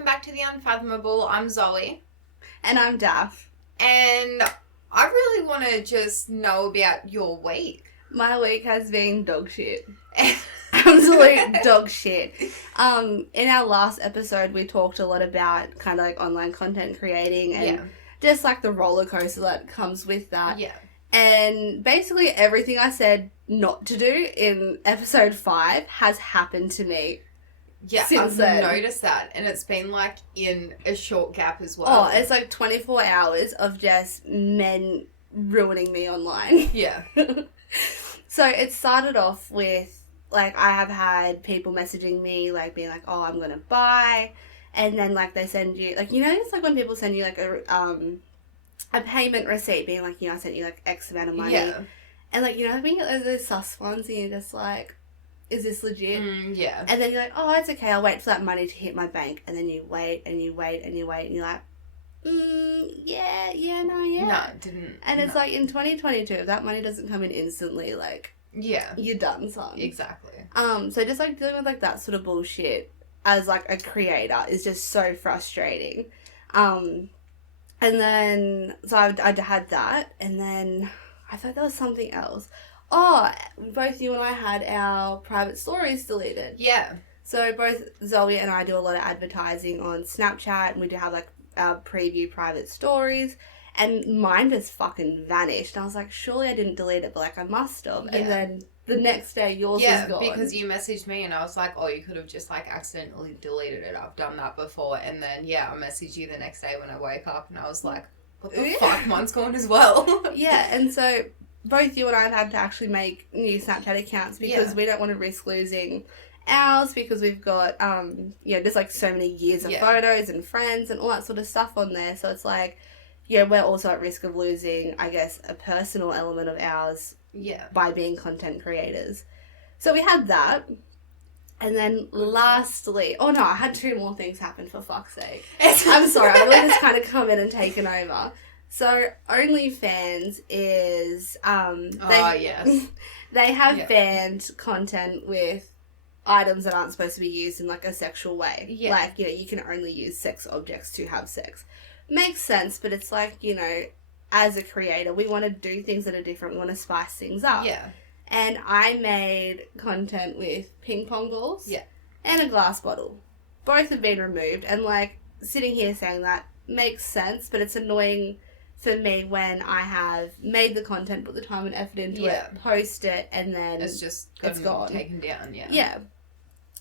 welcome back to the Unfathomable. I'm Zoe. And I'm Daph. And I really want to just know about your week. My week has been dog shit. Absolute dog shit. In our last episode, we talked a lot about kind of like online content creating and just like the roller coaster that comes with that. Yeah. And basically everything I said not to do in episode 5 has happened to me. Yeah, since I've then. noticed that. And it's been like in a short gap as well. Oh, it's like 24 hours of just men ruining me online. Yeah. So it started off with, like, I have had people messaging me, like, being like, oh, I'm going to buy. And then, like, they send you, like, you know, it's like when people send you, like, a payment receipt being like, you know, I sent you, like, X amount of money. Yeah. And, like, you know, when you get those sus ones and you're just like, is this legit? Yeah. And then you're like, oh, it's okay, I'll wait for that money to hit my bank. And then you wait and you wait and you wait and you're like, no. No, it didn't. And it's like in 2022, if that money doesn't come in instantly, like, yeah, you're done, son. Exactly. So just like dealing with like that sort of bullshit as like a creator is just so frustrating. And then so I had that, and then I thought there was something else. Oh, both you and I had our private stories deleted. Yeah. So both Zoe and I do a lot of advertising on Snapchat, and we do have like our preview private stories, and mine just fucking vanished. And I was like, surely I didn't delete it, but like I must have. Yeah. And then the next day yours was gone. Yeah, because you messaged me and I was like, oh, you could have just like accidentally deleted it. I've done that before. And then, I messaged you the next day when I woke up and I was like, what the fuck? Mine's gone as well. Yeah, and so both you and I have had to actually make new Snapchat accounts because we don't want to risk losing ours, because we've got, there's like so many years of photos and friends and all that sort of stuff on there. So it's like, we're also at risk of losing, I guess, a personal element of ours by being content creators. So we had that. And then lastly, I had 2 more things happen, for fuck's sake. I'm sorry, I really just kind of come in and taken over. So OnlyFans is, they have banned content with items that aren't supposed to be used in like a sexual way. Yeah. Like, you can only use sex objects to have sex. Makes sense, but it's like, as a creator, we want to do things that are different. We want to spice things up. Yeah. And I made content with ping pong balls and a glass bottle. Both have been removed, and like sitting here saying that makes sense, but it's annoying for me when I have made the content, put the time and effort into it, post it, and then it's gone. Taken down, Yeah.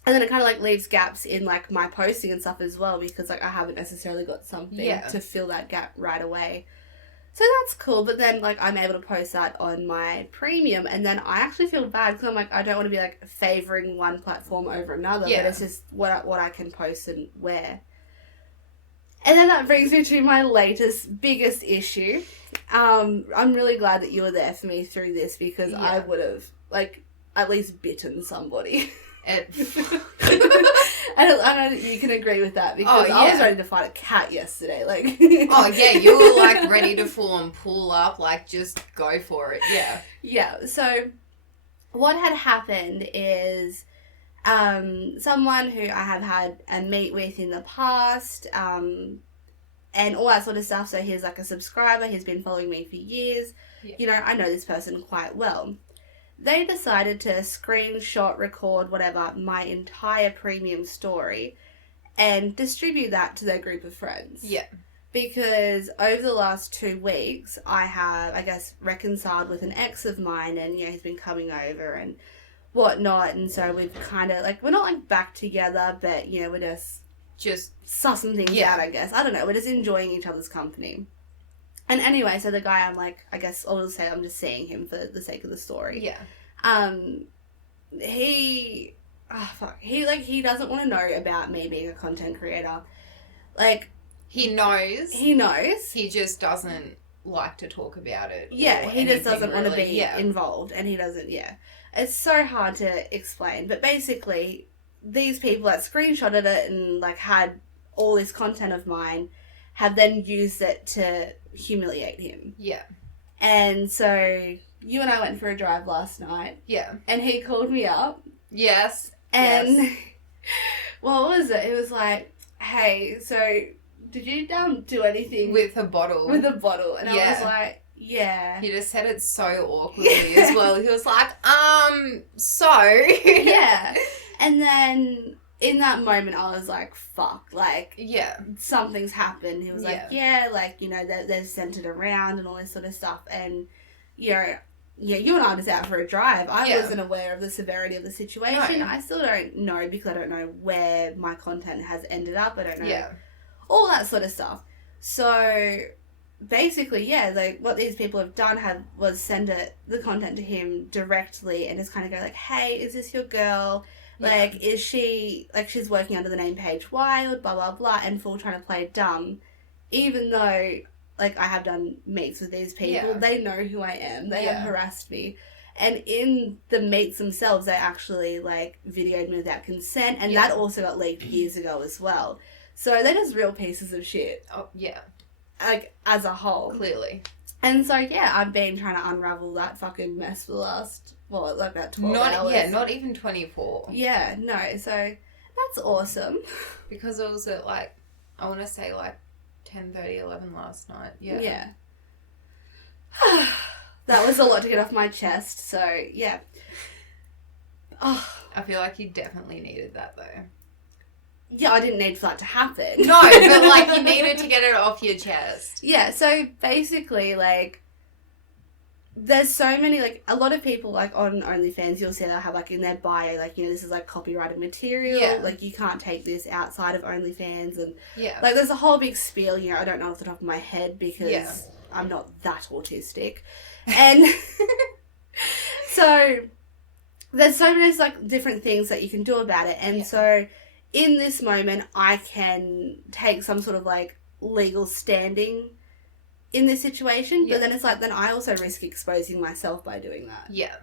And then it kind of like leaves gaps in like my posting and stuff as well, because like I haven't necessarily got something to fill that gap right away. So that's cool, but then like I'm able to post that on my premium, and then I actually feel bad because I'm like, I don't want to be like favouring one platform over another, but it's just what I can post and where. And then that brings me to my biggest issue. I'm really glad that you were there for me through this, because I would have like at least bitten somebody. And I know that you can agree with that, because I was ready to fight a cat yesterday. Like, you were like ready to full on pull up, like just go for it. Yeah. So what had happened is someone who I have had a meet with in the past, and all that sort of stuff. So he's like a subscriber. He's been following me for years. Yeah. I know this person quite well. They decided to screenshot, record, whatever, my entire premium story and distribute that to their group of friends. Yeah. Because over the last 2 weeks, I have, I guess, reconciled with an ex of mine, and, he's been coming over and whatnot. And so we've kind of, like, we're not, like, back together, but, we're just sussing things out, I guess. I don't know. We're just enjoying each other's company. And anyway, so the guy, I'm like, I guess I'll just say I'm just seeing him for the sake of the story. Yeah. He doesn't want to know about me being a content creator. Like, he knows. He just doesn't like to talk about it. Yeah, he just doesn't want to be involved, and he doesn't, It's so hard to explain, but basically, these people that screenshotted it and, like, had all this content of mine have then used it to humiliate him. Yeah. And so you and I went for a drive last night. Yeah. And he called me up. Yes. And what was it? It was like, hey, so did you do anything with a bottle? With a bottle. And I was like, yeah. He just said it so awkwardly as well. He was like, so. Yeah. And then in that moment, I was like, fuck, like, yeah, something's happened. He was like, like, you know, they're centered around and all this sort of stuff. And, you know, you and I were just out for a drive. I wasn't aware of the severity of the situation. No. I still don't know because I don't know where my content has ended up. I don't know all that sort of stuff. So basically, like what these people have done was send the content to him directly and just kind of go like, hey, is this your girl? Like, is she, like, she's working under the name Paige Wild, blah, blah, blah, and full trying to play dumb. Even though, like, I have done meets with these people, they know who I am. They have harassed me. And in the meets themselves, they actually, like, videoed me without consent, and that also got leaked years ago as well. So they're just real pieces of shit. Oh, yeah. Like, as a whole. Clearly. And so, I've been trying to unravel that fucking mess for the last... Well, like about 12 hours. Yeah, not even 24. Yeah, no, so that's awesome. Because it was at, like, I want to say, like, 10:30, 11 last night. Yeah. Yeah. That was a lot to get off my chest, so, yeah. Oh. I feel like you definitely needed that, though. Yeah, I didn't need for that to happen. No, but, like, you needed to get it off your chest. Yeah, so, basically, like... There's so many, like, a lot of people, like, on OnlyFans, you'll see they'll have, like, in their bio, like, you know, this is, like, copyrighted material. Yeah. Like, you can't take this outside of OnlyFans. And, like, there's a whole big spiel, you know, I don't know off the top of my head because I'm not that autistic. And so there's so many, like, different things that you can do about it. And so in this moment, I can take some sort of, like, legal standing in this situation, but then it's like, then I also risk exposing myself by doing that. Yeah.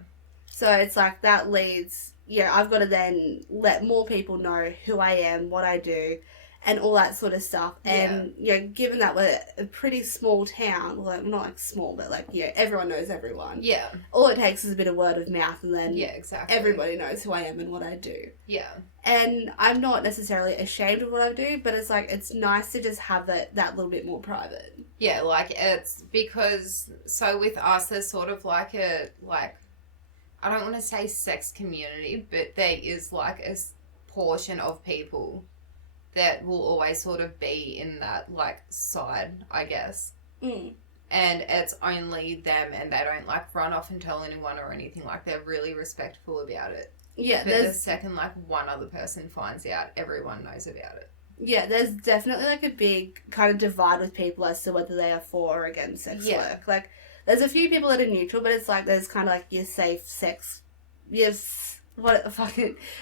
So it's like, that leads, I've got to then let more people know who I am, what I do, and all that sort of stuff. And, given that we're a pretty small town, well, not like small, but like, everyone knows everyone. Yeah. All it takes is a bit of word of mouth and then everybody knows who I am and what I do. Yeah. And I'm not necessarily ashamed of what I do, but it's like, it's nice to just have that little bit more private. Yeah, like, it's because, so with us, there's sort of like a, like, I don't want to say sex community, but there is like a portion of people that will always sort of be in that, like, side, I guess. Mm. And it's only them, and they don't, like, run off and tell anyone or anything. Like, they're really respectful about it. Yeah. But the second, like, one other person finds out, everyone knows about it. Yeah, there's definitely, like, a big kind of divide with people as to whether they are for or against sex work. Like, there's a few people that are neutral, but it's like, there's kind of, like, your safe sex...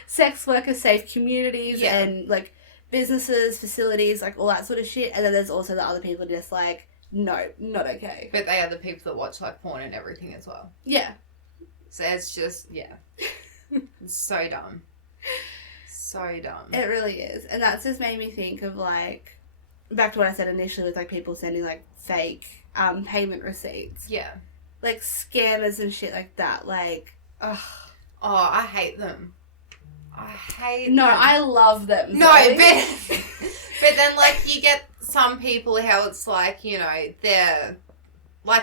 sex worker safe communities and, like, businesses, facilities, like, all that sort of shit. And then there's also the other people just like, no, not okay. But they are the people that watch, like, porn and everything as well. Yeah. So it's just, it's so dumb. So dumb. It really is. And that's just made me think of, like, back to what I said initially with, like, people sending, like, fake payment receipts. Yeah. Like, scammers and shit like that. Like, ugh. Oh, I hate them. No, I love them. No, but then, like, you get some people how it's like, you know, they're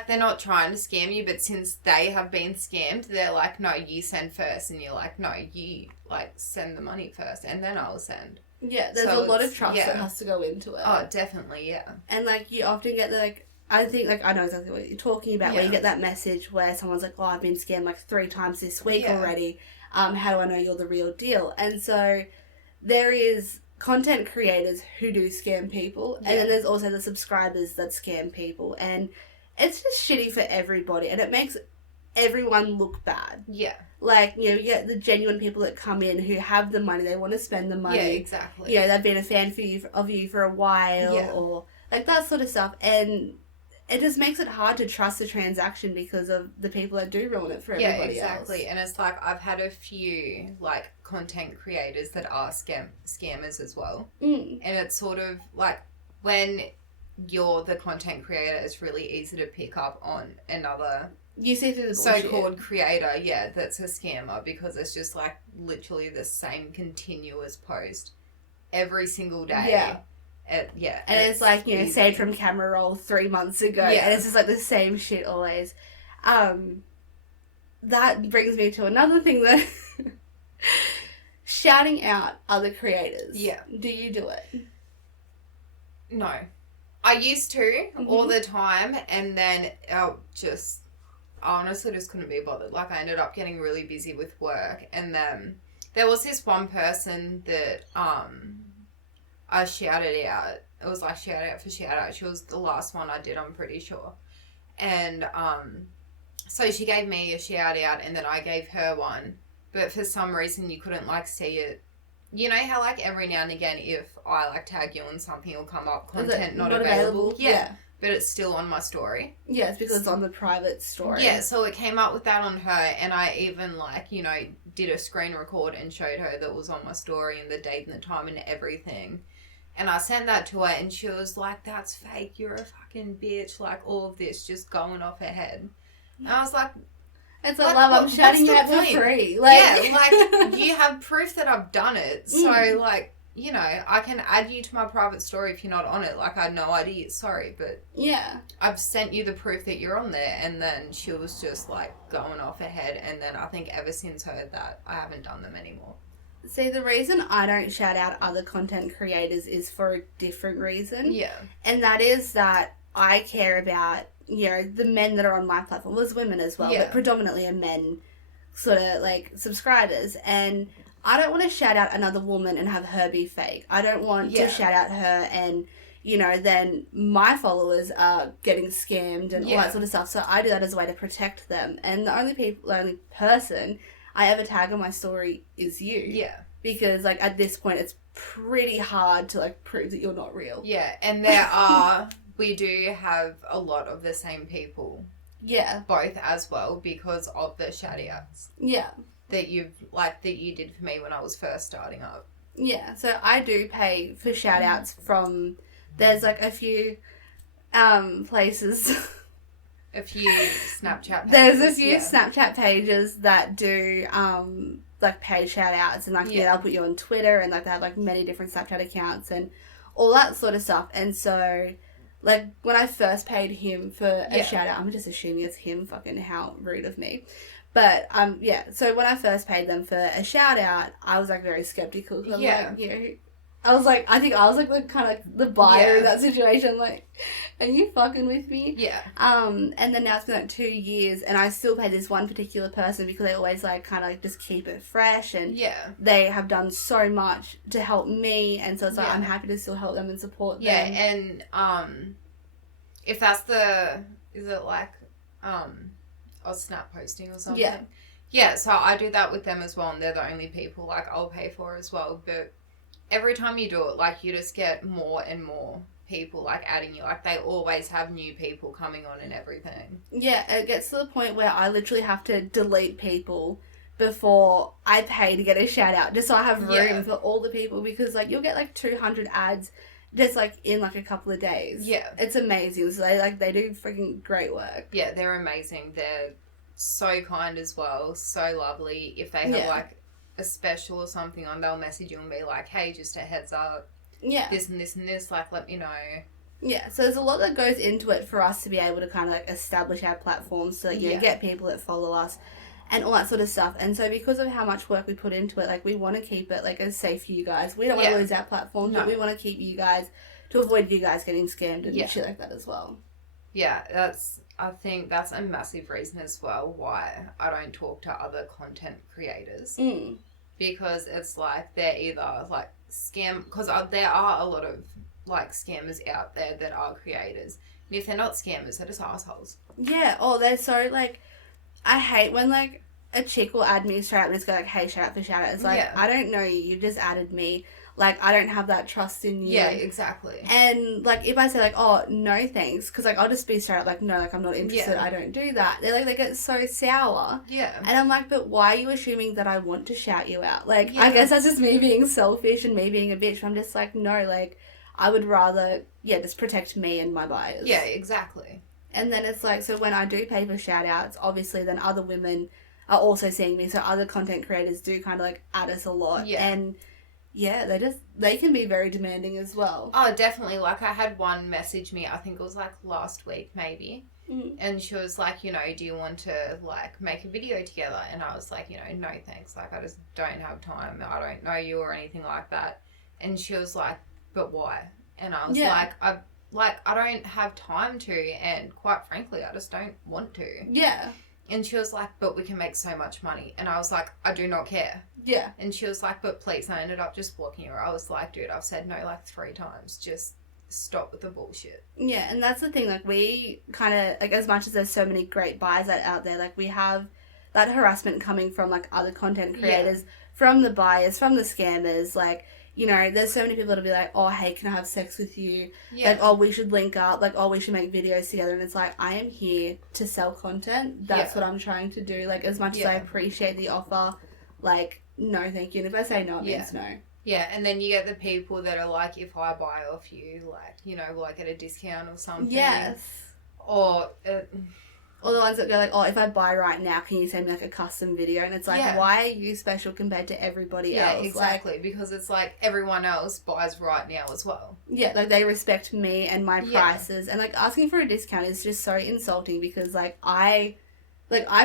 not trying to scam you, but since they have been scammed, they're like, no, you send first. And you're like, no, you, like, send the money first and then I'll send. Yeah, there's a lot of trust that has to go into it. Oh, definitely, yeah. And, like, you often get the, like, I think, like, I know exactly what you're talking about, where you get that message where someone's like, oh, I've been scammed, like, 3 times this week already. How do I know you're the real deal? And so there is content creators who do scam people, and then there's also the subscribers that scam people, and it's just shitty for everybody, and it makes everyone look bad. Yeah. Like, you know, you get the genuine people that come in who have the money, they want to spend the money. Yeah, exactly. You know, they've been a fan of you for a while, or, like, that sort of stuff, and it just makes it hard to trust a transaction because of the people that do ruin it for everybody else. Yeah, exactly. And it's like, I've had a few, like, content creators that are scammers as well. Mm. And it's sort of like, when you're the content creator, it's really easy to pick up on another you see through the bullshit. So-called creator, that's a scammer, because it's just, like, literally the same continuous post every single day. Yeah. And it's like, you know, saved from camera roll 3 months ago. Yeah. And it's just like the same shit always. That brings me to another thing that shouting out other creators. Yeah. Do you do it? No. I used to all the time, and then I honestly just couldn't be bothered. Like, I ended up getting really busy with work, and then there was this one person that I shouted out. It was like shout out for shout out. She was the last one I did, I'm pretty sure. And so she gave me a shout out, and then I gave her one. But for some reason you couldn't like see it. You know how like every now and again if I like tag you on something it'll come up content not available. Yeah. But it's still on my story. Yeah, it's because it's on the private story. Yeah, so it came up with that on her, and I even like, you know, did a screen record and showed her that it was on my story and the date and the time and everything. And I sent that to her, and she was like, "That's fake, you're a fucking bitch," like all of this just going off her head. And I was like, it's like, love, I'm shouting you out for free. Like, yeah, like, you have proof that I've done it. So, like, you know, I can add you to my private story if you're not on it. Like, I had no idea. Sorry, but... yeah. I've sent you the proof that you're on there. And then she was just, like, going off her head. And then I think ever since heard that, I haven't done them anymore. See, the reason I don't shout out other content creators is for a different reason. Yeah. And that is that I care about... you know, the men that are on my platform. Well, there's women as well, but predominantly are men sort of, like, subscribers. And I don't want to shout out another woman and have her be fake. I don't want to shout out her and, you know, then my followers are getting scammed and all that sort of stuff. So I do that as a way to protect them. And the only person I ever tag on my story is you. Yeah. Because, like, at this point, it's pretty hard to, like, prove that you're not real. Yeah, and there are... we do have a lot of the same people. Yeah. Both as well because of the shout-outs. Yeah. That you did for me when I was first starting up. Yeah, so I do pay for shout-outs from... there's, like, a few places... a few Snapchat pages. There's a few Snapchat pages that do, like, paid shout-outs. And, like, they'll put you on Twitter and, like, they have, like, many different Snapchat accounts and all that sort of stuff. And so... like, when I first paid him for a shout-out, I'm just assuming it's him, fucking how rude of me. But, so when I first paid them for a shout-out, I was, like, very skeptical. Like, you know, I was, like, I think I was, like, the kind of, the buyer in that situation. Like, are you fucking with me? Yeah. And then now it's been, like, 2 years, and I still pay this one particular person because they always, like, kind of, like, just keep it fresh. And they have done so much to help me, and so it's, like, I'm happy to still help them and support them. Yeah, and, if that's is it, like, or snap posting or something? Yeah. Yeah, so I do that with them as well, and they're the only people, like, I'll pay for as well, but every time you do it, like, you just get more and more people, like, adding you. Like, they always have new people coming on and everything. Yeah, it gets to the point where I literally have to delete people before I pay to get a shout-out, just so I have room for all the people, because, like, you'll get, like, 200 ads just, like, in, like, a couple of days. Yeah. It's amazing. So, they do freaking great work. Yeah, they're amazing. They're so kind as well. So lovely. If they have, like, a special or something on, they'll message you and be like, hey, just a heads up. Yeah. This and this and this, like, let me know. Yeah, so there's a lot that goes into it for us to be able to kind of, like, establish our platforms to, you know, get people that follow us and all that sort of stuff. And so because of how much work we put into it, like, we want to keep it, like, as safe for you guys. We don't want to lose our platform, but we want to keep you guys, to avoid you guys getting scammed and shit like that as well. Yeah, I think that's a massive reason as well why I don't talk to other content creators. Because it's like they're either, like, scam... because there are a lot of, like, scammers out there that are creators. And if they're not scammers, they're just assholes. Yeah, they're so, like... I hate when, like, a chick will add me straight up and just go, like, hey, shout out for shout out. It's like, I don't know you. You just added me. Like, I don't have that trust in you. Yeah, exactly. And, like, if I say, like, oh, no thanks, because, like, I'll just be straight up, like, no, like, I'm not interested. I don't do that. They're like, they get so sour. Yeah. And I'm like, but why are you assuming that I want to shout you out? Like, I guess that's just me being selfish and me being a bitch. I'm just like, no, like, I would rather, just protect me and my buyers. Yeah, exactly. And then it's like, so when I do pay for shout-outs, obviously then other women are also seeing me. So other content creators do kind of, like, add us a lot. Yeah. And Yeah, they can be very demanding as well. Oh, definitely. Like, I had one message me, I think it was, like, last week, maybe. Mm. And she was like, you know, do you want to, like, make a video together? And I was like, you know, no thanks. Like, I just don't have time. I don't know you or anything like that. And she was like, but why? And I was like, I don't have time to, and quite frankly, I just don't want to. Yeah. And she was like, but we can make so much money. And I was like, I do not care. Yeah. And she was like, but please. And I ended up just blocking her. I was like, dude, I've said no like 3 times. Just stop with the bullshit. Yeah, and that's the thing. Like, we kind of, like, as much as there's so many great buyers out there, like, we have that harassment coming from, like, other content creators, from the buyers, from the scammers. Like, you know, there's so many people that'll be like, oh, hey, can I have sex with you? Yeah. Like, oh, we should link up. Like, oh, we should make videos together. And it's like, I am here to sell content. That's what I'm trying to do. Like, as much as I appreciate the offer, like, no, thank you. And if I say no, it means no. Yeah, and then you get the people that are like, if I buy off you, like, you know, will I get a discount or something? Yes. Or the ones that go like, oh, if I buy right now, can you send me like a custom video? And it's like, why are you special compared to everybody else? Yeah, exactly. Like, because it's like everyone else buys right now as well. Yeah, like they respect me and my prices. And like asking for a discount is just so insulting because like I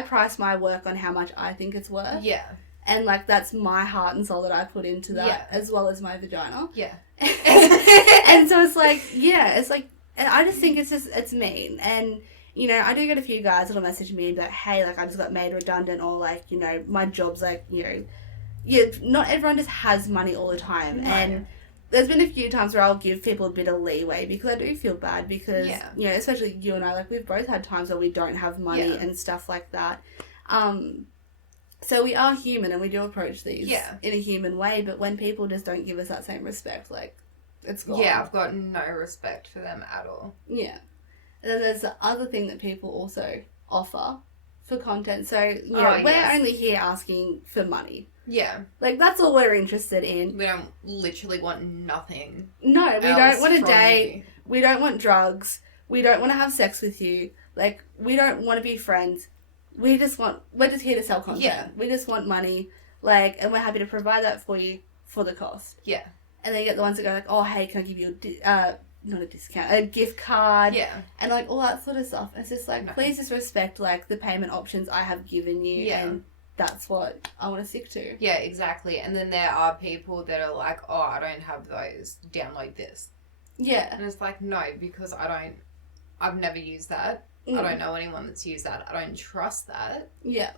price my work on how much I think it's worth. Yeah. And, like, that's my heart and soul that I put into that, as well as my vagina. Yeah. And so it's like, it's like, and I just think it's mean. And, you know, I do get a few guys that'll message me and be like, hey, like, I just got made redundant, or, like, you know, my job's, like, you know, not everyone just has money all the time. No. And there's been a few times where I'll give people a bit of leeway because I do feel bad because, you know, especially you and I, like, we've both had times where we don't have money and stuff like that. So we are human and we do approach these in a human way, but when people just don't give us that same respect, like, it's gone. Yeah, I've got no respect for them at all. Yeah. And then there's the other thing that people also offer for content. So, you know, we're only here asking for money. Yeah. Like, that's all we're interested in. We don't literally want nothing. No, we don't want to date. We don't want drugs. We don't want to have sex with you. Like, we don't want to be friends. We're just here to sell content. Yeah. We just want money, like, and we're happy to provide that for you for the cost. Yeah. And then you get the ones that go like, oh, hey, can I give you not a discount, a gift card? Yeah. And, like, all that sort of stuff. And it's just like, please just respect, like, the payment options I have given you. Yeah. And that's what I want to stick to. Yeah, exactly. And then there are people that are like, oh, I don't have those. Download this. Yeah. And it's like, no, because I've never used that. I don't know anyone that's used that. I don't trust that. Yeah.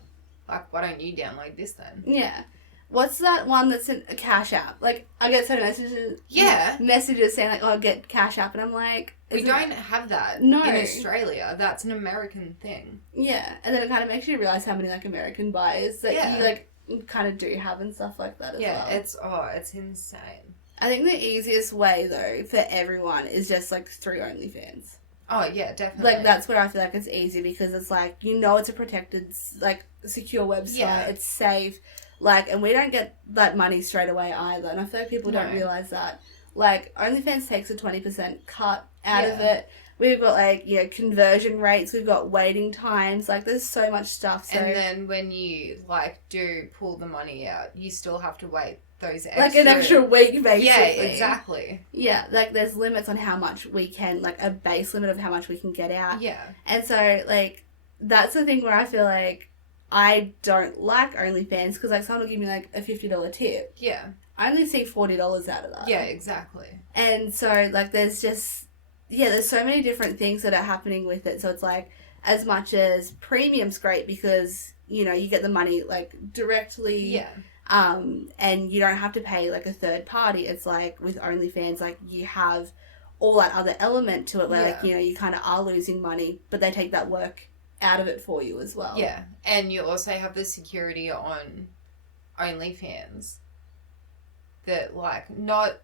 Like, why don't you download this then? Yeah. What's that one that's in a Cash App? Like, I get some messages. Yeah. Messages saying, like, oh, get Cash App. And I'm like... We don't have that in Australia. That's an American thing. Yeah. And then it kind of makes you realise how many, like, American buyers that you, like, kind of do have and stuff like that as well. Yeah, it's insane. I think the easiest way, though, for everyone is just, like, through OnlyFans. Oh, yeah, definitely. Like, that's where I feel like it's easy because it's like, you know, it's a protected, like, secure website. Yeah. It's safe. Like, and we don't get that money straight away either. And I feel like people don't realise that. Like, OnlyFans takes a 20% cut out of it. We've got, like, you know, conversion rates. We've got waiting times. Like, there's so much stuff. So. And then when you, like, do pull the money out, you still have to wait those extra... Like, an extra week, basically. Yeah, exactly. Yeah, like, there's limits on how much we can... Like, a base limit of how much we can get out. Yeah. And so, like, that's the thing where I feel like I don't like OnlyFans because, like, someone will give me, like, a $50 tip. Yeah. I only see $40 out of that. Yeah, exactly. And so, like, there's just... Yeah, there's so many different things that are happening with it. So it's like, as much as premium's great because, you know, you get the money, like, directly... Yeah. And you don't have to pay, like, a third party. It's like, with OnlyFans, like, you have all that other element to it where, like, you know, you kind of are losing money, but they take that work out of it for you as well. Yeah, and you also have the security on OnlyFans that, like, not...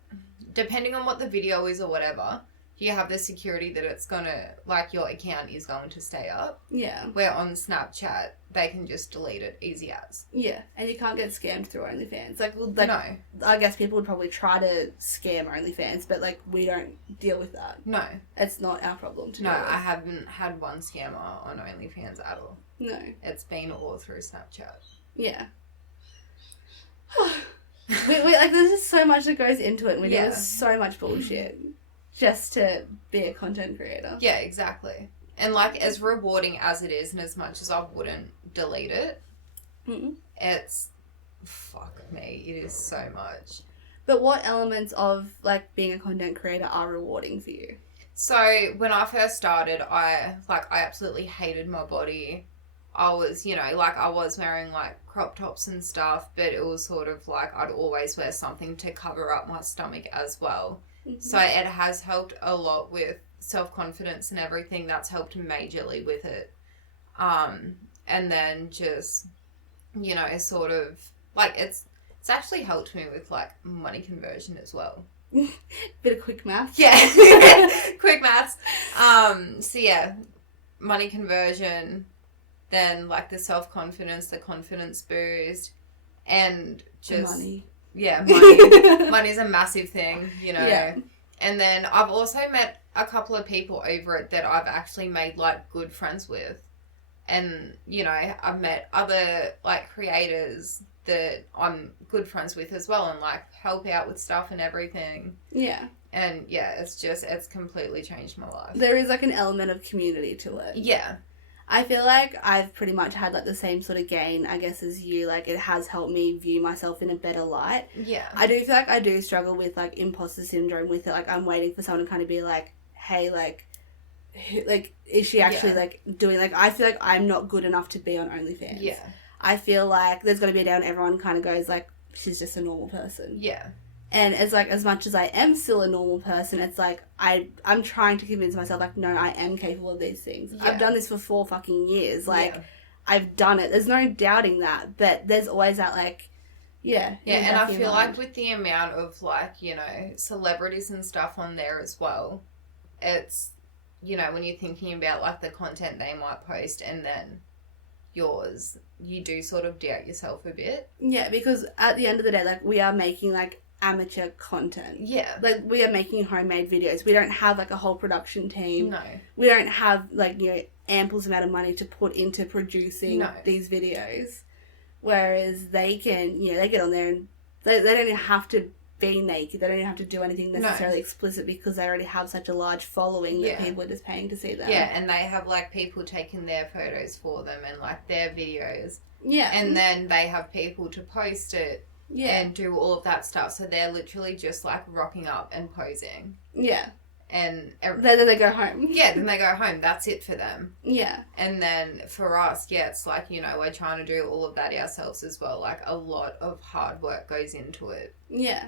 Depending on what the video is or whatever... You have the security that it's gonna, like, your account is going to stay up. Yeah. Where on Snapchat, they can just delete it easy as. Yeah, and you can't get scammed through OnlyFans. Like, no. I guess people would probably try to scam OnlyFans, but, like, we don't deal with that. No. It's not our problem to deal with. I haven't had one scammer on OnlyFans at all. No. It's been all through Snapchat. Yeah. like, there's just so much that goes into it, and we deal with so much bullshit just to be a content creator. Yeah, exactly. And, like, as rewarding as it is, and as much as I wouldn't delete it, it's, fuck me, it is so much. But what elements of, like, being a content creator are rewarding for you? So, when I first started, I absolutely hated my body. I was, you know, like, I was wearing, like, crop tops and stuff, but it was sort of, like, I'd always wear something to cover up my stomach as well. So, it has helped a lot with self-confidence and everything. That's helped majorly with it. And then just, you know, sort of, like, it's actually helped me with, like, money conversion as well. Bit of quick maths. Yeah. Quick maths. So, yeah, money conversion, then, like, the self-confidence, the confidence boost, and just... money. Yeah, money. Money's a massive thing, you know. Yeah. And then I've also met a couple of people over it that I've actually made, like, good friends with. And, you know, I've met other, like, creators that I'm good friends with as well and, like, help out with stuff and everything. Yeah. And, yeah, it's completely changed my life. There is, like, an element of community to it. Yeah. I feel like I've pretty much had, like, the same sort of gain, I guess, as you. Like, it has helped me view myself in a better light. Yeah. I do feel like I do struggle with, like, imposter syndrome with it. Like, I'm waiting for someone to kind of be like, hey, like, is she actually, like, doing... Like, I feel like I'm not good enough to be on OnlyFans. Yeah. I feel like there's got to be a day when everyone kind of goes, like, she's just a normal person. Yeah. And it's like, as much as I am still a normal person, it's like, I'm trying to convince myself, like, no, I am capable of these things. Yeah. I've done this for 4 fucking years. Like, I've done it. There's no doubting that. But there's always that, like, yeah. Yeah, and I feel like with the amount of, like, you know, celebrities and stuff on there as well, it's, you know, when you're thinking about, like, the content they might post and then yours, you do sort of doubt yourself a bit. Yeah, because at the end of the day, like, we are making, like, amateur content. Yeah. Like, we are making homemade videos. We don't have, like, a whole production team. No. We don't have, like, you know, ample amount of money to put into producing these videos. Whereas they can, you know, they get on there and they don't even have to be naked. They don't even have to do anything necessarily explicit because they already have such a large following that people are just paying to see them. Yeah, and they have, like, people taking their photos for them and, like, their videos. Yeah. And then they have people to post it. Yeah. And do all of that stuff. So they're literally just, like, rocking up and posing. Yeah. And... then they go home. Yeah, then they go home. That's it for them. Yeah. And then for us, yeah, it's like, you know, we're trying to do all of that ourselves as well. Like, a lot of hard work goes into it. Yeah.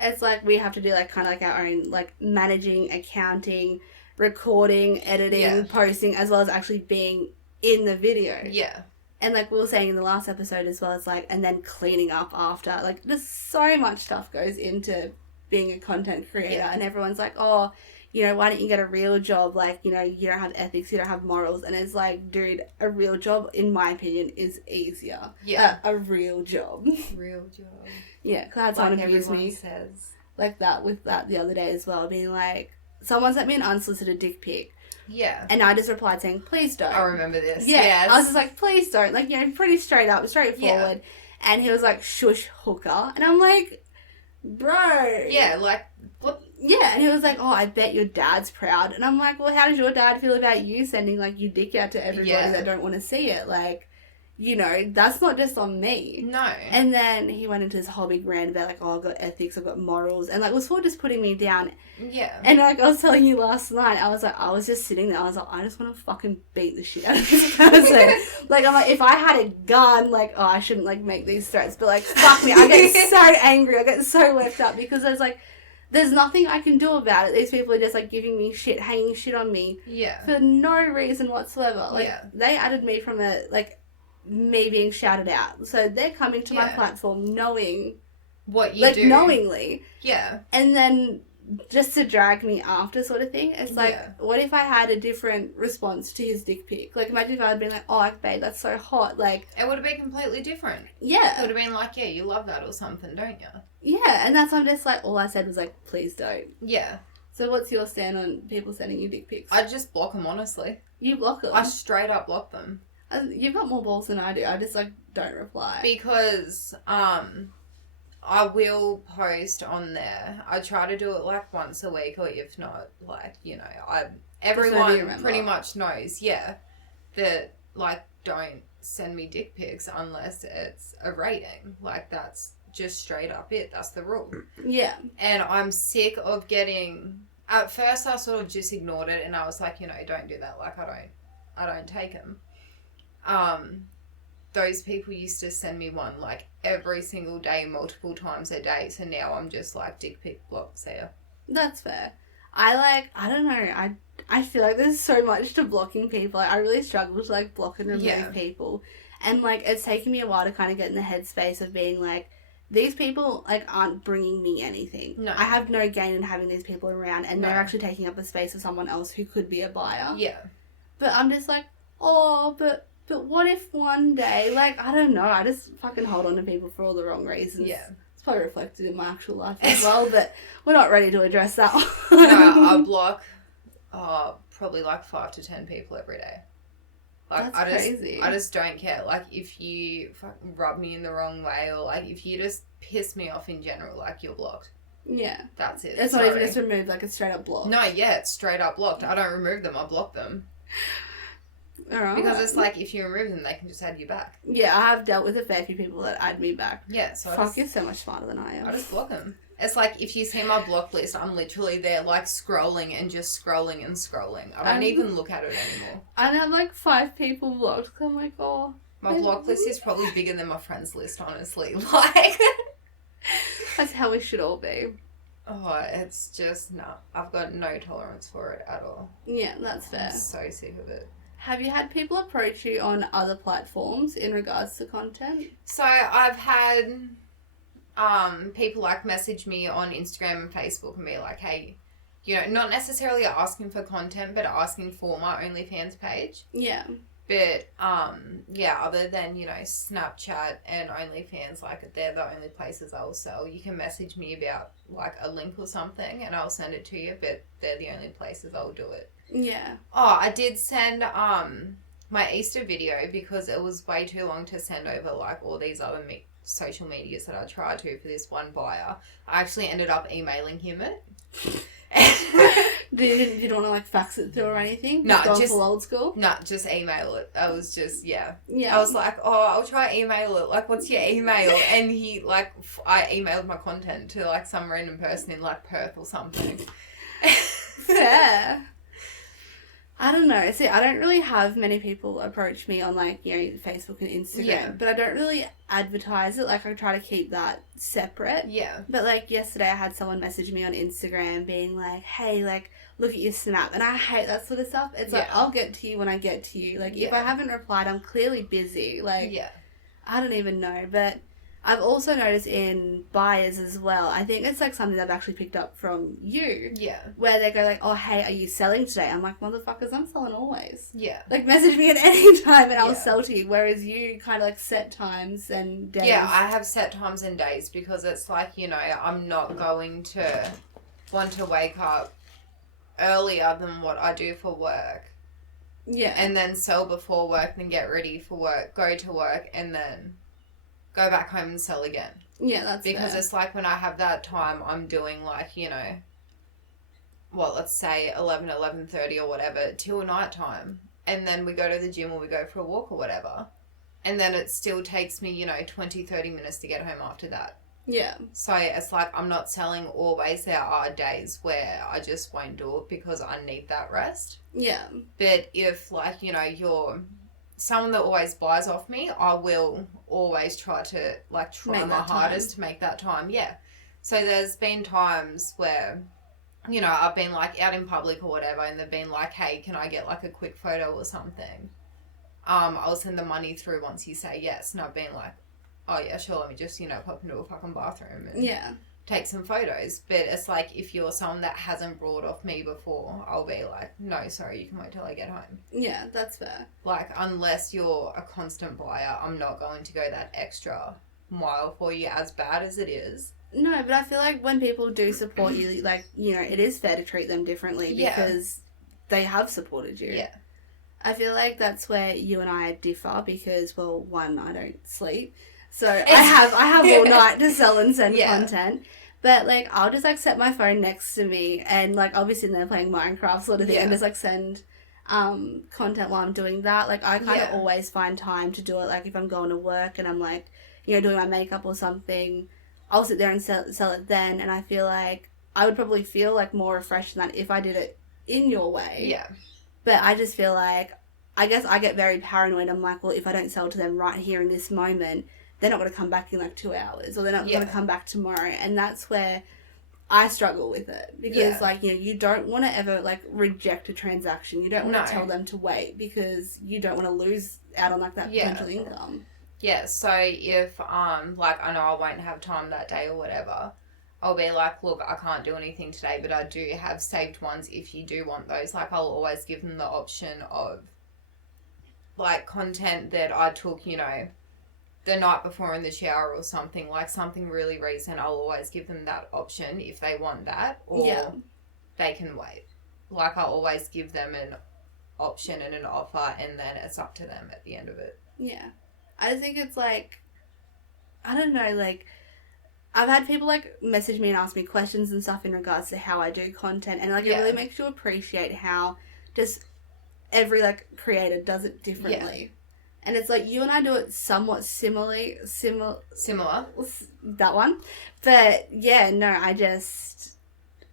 It's like we have to do, like, kind of like our own, like, managing, accounting, recording, editing, posting, as well as actually being in the video. Yeah. And, like, we were saying in the last episode as well, it's like, and then cleaning up after. Like, there's so much stuff goes into being a content creator. Yeah. And everyone's like, oh, you know, why don't you get a real job? Like, you know, you don't have ethics, you don't have morals. And it's like, dude, a real job, in my opinion, is easier. Yeah. A real job. Real job. Yeah, because I had someone abuse me like that with that the other day as well, being like, someone sent me an unsolicited dick pic. Yeah. And I just replied saying, please don't. I remember this. Yeah. Yes. I was just like, please don't. Like, you know, pretty straight up, straightforward. Yeah. And he was like, shush, hooker. And I'm like, bro. Yeah, like, what? Yeah. And he was like, oh, I bet your dad's proud. And I'm like, well, how does your dad feel about you sending, like, your dick out to everybody that don't want to see it? Like, you know, that's not just on me. No. And then he went into this whole big rant about, like, oh, I've got ethics, I've got morals, and, like, was sort of just putting me down. Yeah. And, like, I was telling you last night, I was just sitting there, I was like, I just want to fucking beat the shit out of this person. Like, I'm like, if I had a gun, like, oh, I shouldn't, like, make these threats, but, like, fuck me, I get so angry, I get so worked up, because there's nothing I can do about it. These people are just, like, giving me shit, hanging shit on me. Yeah. For no reason whatsoever. Like, they added me from me being shouted out. So they're coming to my platform knowing what you do. Knowingly. Yeah. And then just to drag me after sort of thing. It's like, what if I had a different response to his dick pic? Like, imagine if I had been like, oh, babe, that's so hot. Like, it would have been completely different. Yeah. It would have been like, yeah, you love that or something, don't you? Yeah. And that's why I'm just like, all I said was like, please don't. Yeah. So what's your stand on people sending you dick pics? I just block them, honestly. You block them? I straight up block them. You've got more balls than I do. I just, like, don't reply. Because, I will post on there. I try to do it like once a week, or if not, like, you know, everyone pretty much knows, that, like, don't send me dick pics unless it's a rating. Like, that's just straight up it. That's the rule. Yeah. And I'm sick of getting... At first, I sort of just ignored it, and I was like, you know, don't do that. Like, I don't take them. Those people used to send me one, like, every single day, multiple times a day. So now I'm just like, dick pic blocks there. That's fair. I don't know. I feel like there's so much to blocking people. Like, I really struggle to, like, block and remove people. And, like, it's taken me a while to kind of get in the headspace of being like, these people, like, aren't bringing me anything. No. I have no gain in having these people around, and they're actually taking up the space of someone else who could be a buyer. Yeah. But I'm just like, oh, but what if one day, like, I don't know, I just fucking hold on to people for all the wrong reasons. Yeah. It's probably reflected in my actual life as well, but we're not ready to address that one. No, I block probably like 5 to 10 people every day. Like, that's crazy. I just don't care. Like, if you fucking rub me in the wrong way, or, like, if you just piss me off in general, like, you're blocked. Yeah. That's it. It's not even just removed, like, it's straight up blocked. No, yeah, it's straight up blocked. I don't remove them, I block them. Alright. Because it's like, if you remove them, they can just add you back. Yeah, I have dealt with a fair few people that add me back. Yeah, so you're so much smarter than I am. I just block them. It's like, if you see my block list, I'm literally there, like, scrolling and just scrolling and scrolling. I don't even look at it anymore. I have, like, 5 people blocked. I'm like, oh. My block list is probably bigger than my friends list, honestly. Like... That's how we should all be. Oh, it's just, no. I've got no tolerance for it at all. Yeah, that's fair. I'm so sick of it. Have you had people approach you on other platforms in regards to content? So, I've had people, like, message me on Instagram and Facebook and be like, hey, you know, not necessarily asking for content, but asking for my OnlyFans page. Yeah. But, yeah, other than, you know, Snapchat and OnlyFans, like, they're the only places I'll sell. You can message me about, like, a link or something, and I'll send it to you, but they're the only places I'll do it. Yeah. Oh, I did send, my Easter video because it was way too long to send over, like, all these other social medias that I tried to for this one buyer. I actually ended up emailing him it. You didn't want to, like, fax it through or anything? No, just full old school? No, just email it. I was just, yeah. Yeah. I was like, oh, I'll try email it. Like, what's your email? And he, like, I emailed my content to, like, some random person in, like, Perth or something. Fair. I don't know. See, I don't really have many people approach me on, like, you know, Facebook and Instagram. Yeah. But I don't really advertise it. Like, I try to keep that separate. Yeah. But, like, yesterday I had someone message me on Instagram being like, hey, like, look at your Snap. And I hate that sort of stuff. It's like, I'll get to you when I get to you. Like, if I haven't replied, I'm clearly busy. Like, I don't even know. But I've also noticed in buyers as well, I think it's, like, something I've actually picked up from you. Yeah. Where they go, like, oh, hey, are you selling today? I'm like, motherfuckers, I'm selling always. Yeah. Like, message me at any time and I'll sell to you. Whereas you kind of, like, set times and days. Yeah, I have set times and days because it's like, you know, I'm not going to want to wake up earlier than what I do for work. Yeah. And then sell before work, then get ready for work, go to work, and then go back home and sell again. Yeah, that's because fair. It's like when I have that time, I'm doing, like, you know, let's say 11:30 or whatever till night time, and then we go to the gym or we go for a walk or whatever, and then it still takes me, you know, 20-30 minutes to get home after that. Yeah. So it's like I'm not selling always. There are days where I just won't do it because I need that rest. Yeah. But if, like, you know, you're someone that always buys off me, I will always try to, like, try my hardest to make that time. Yeah. So there's been times where, you know, I've been, like, out in public or whatever, and they've been like, hey, can I get, like, a quick photo or something? I'll send the money through once you say yes. And I've been like, oh, yeah, sure, let me just, you know, pop into a fucking bathroom and take some photos. But it's like, if you're someone that hasn't brought off me before, I'll be like, no, sorry, you can wait till I get home. Yeah, that's fair. Like, unless you're a constant buyer, I'm not going to go that extra mile for you, as bad as it is. No, but I feel like when people do support you, like, you know, it is fair to treat them differently because they have supported you. Yeah. I feel like that's where you and I differ because, well, one, I don't sleep. So I have all night to sell and send content. But, like, I'll just, like, set my phone next to me and, like, I'll be sitting there playing Minecraft sort of thing and just, like, send content while I'm doing that. Like, I kind of always find time to do it. Like, if I'm going to work and I'm, like, you know, doing my makeup or something, I'll sit there and sell it then. And I feel like I would probably feel, like, more refreshed than that if I did it in your way. Yeah. But I just feel like, I guess I get very paranoid. I'm like, well, if I don't sell to them right here in this moment, they're not going to come back in, like, 2 hours, or they're not going to come back tomorrow. And that's where I struggle with it. Because, like, you know, you don't want to ever, like, reject a transaction. You don't want to tell them to wait because you don't want to lose out on, like, that potential income. Yeah, so if, like, I know I won't have time that day or whatever, I'll be like, look, I can't do anything today, but I do have saved ones if you do want those. Like, I'll always give them the option of, like, content that I took, you know, the night before in the shower or something, like something really recent. I'll always give them that option if they want that, or they can wait. Like, I'll always give them an option and an offer, and then it's up to them at the end of it. Yeah. I think it's like, I don't know, like, I've had people, like, message me and ask me questions and stuff in regards to how I do content, and, like, it really makes you appreciate how just every, like, creator does it differently. Yeah. And it's like, you and I do it somewhat similar. That one. But, yeah, no,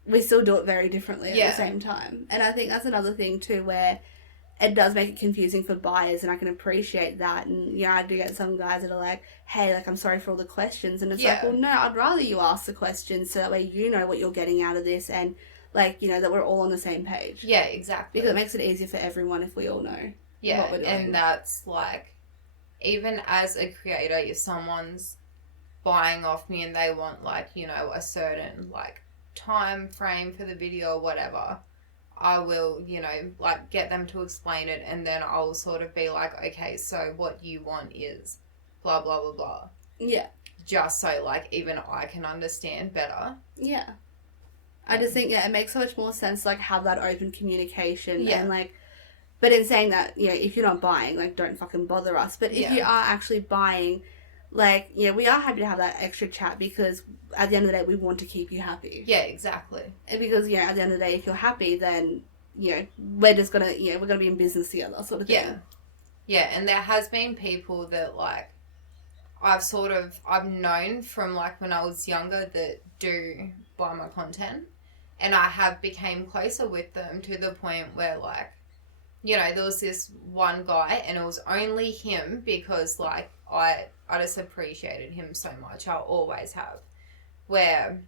we still do it very differently at the same time. And I think that's another thing, too, where it does make it confusing for buyers, and I can appreciate that. And, you know, I do get some guys that are like, hey, like, I'm sorry for all the questions. And it's like, well, no, I'd rather you ask the questions so that way you know what you're getting out of this, and, like, you know, that we're all on the same page. Yeah, exactly. Because it makes it easier for everyone if we all know. Yeah, what we're doing. And that's, like, even as a creator, if someone's buying off me and they want, like, you know, a certain, like, time frame for the video or whatever, I will, you know, like, get them to explain it, and then I'll sort of be like, okay, so what you want is blah, blah, blah, blah. Yeah. Just so, like, even I can understand better. Yeah. I just think, it makes so much more sense, like, have that open communication and, like, but in saying that, you know, if you're not buying, like, don't fucking bother us. But if you are actually buying, like, you know, we are happy to have that extra chat because at the end of the day, we want to keep you happy. Yeah, exactly. And because, you know, at the end of the day, if you're happy, then, you know, we're just going to, you know, we're going to be in business together sort of thing. Yeah. Yeah, and there has been people that, like, I've known from, like, when I was younger that do buy my content, and I have became closer with them to the point where, like, you know, there was this one guy, and it was only him because, like, I just appreciated him so much. I always have. Where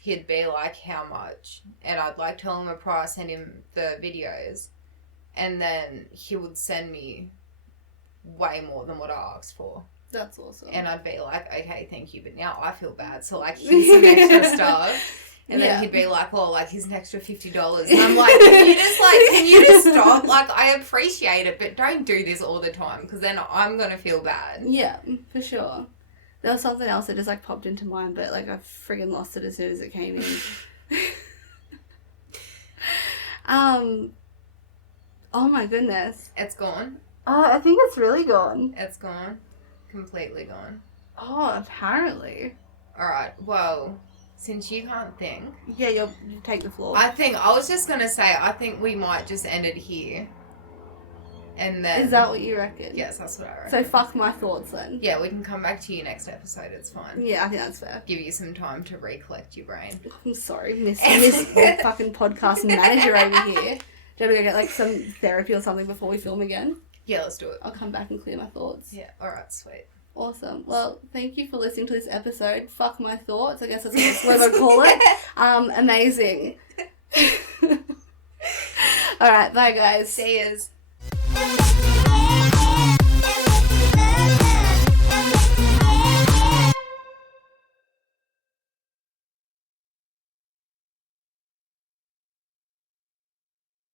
he'd be like, how much? And I'd, like, tell him a price, send him the videos, and then he would send me way more than what I asked for. That's awesome. And I'd be like, okay, thank you, but now I feel bad. So, like, here's some extra stuff. And then he'd be like, well, like, here's an extra $50. And I'm like, can you just stop? Like, I appreciate it, but don't do this all the time, because then I'm going to feel bad. Yeah, for sure. There was something else that just, like, popped into mind, but, like, I friggin' lost it as soon as it came in. Oh my goodness. It's gone? I think it's really gone. It's gone? Completely gone? Oh, apparently. Alright, well, since you can't think... Yeah, you take the floor. I was just going to say, I think we might just end it here. And then... Is that what you reckon? Yes, that's what I reckon. So fuck my thoughts then. Yeah, we can come back to you next episode, it's fine. Yeah, I think that's fair. Give you some time to recollect your brain. I'm sorry, miss fucking podcast manager over here. Do you ever go get, like, some therapy or something before we film again? Yeah, let's do it. I'll come back and clear my thoughts. Yeah, alright, sweet. Awesome. Well, thank you for listening to this episode. Fuck my thoughts. I guess that's what I call it. Amazing. Alright, bye guys. See yous.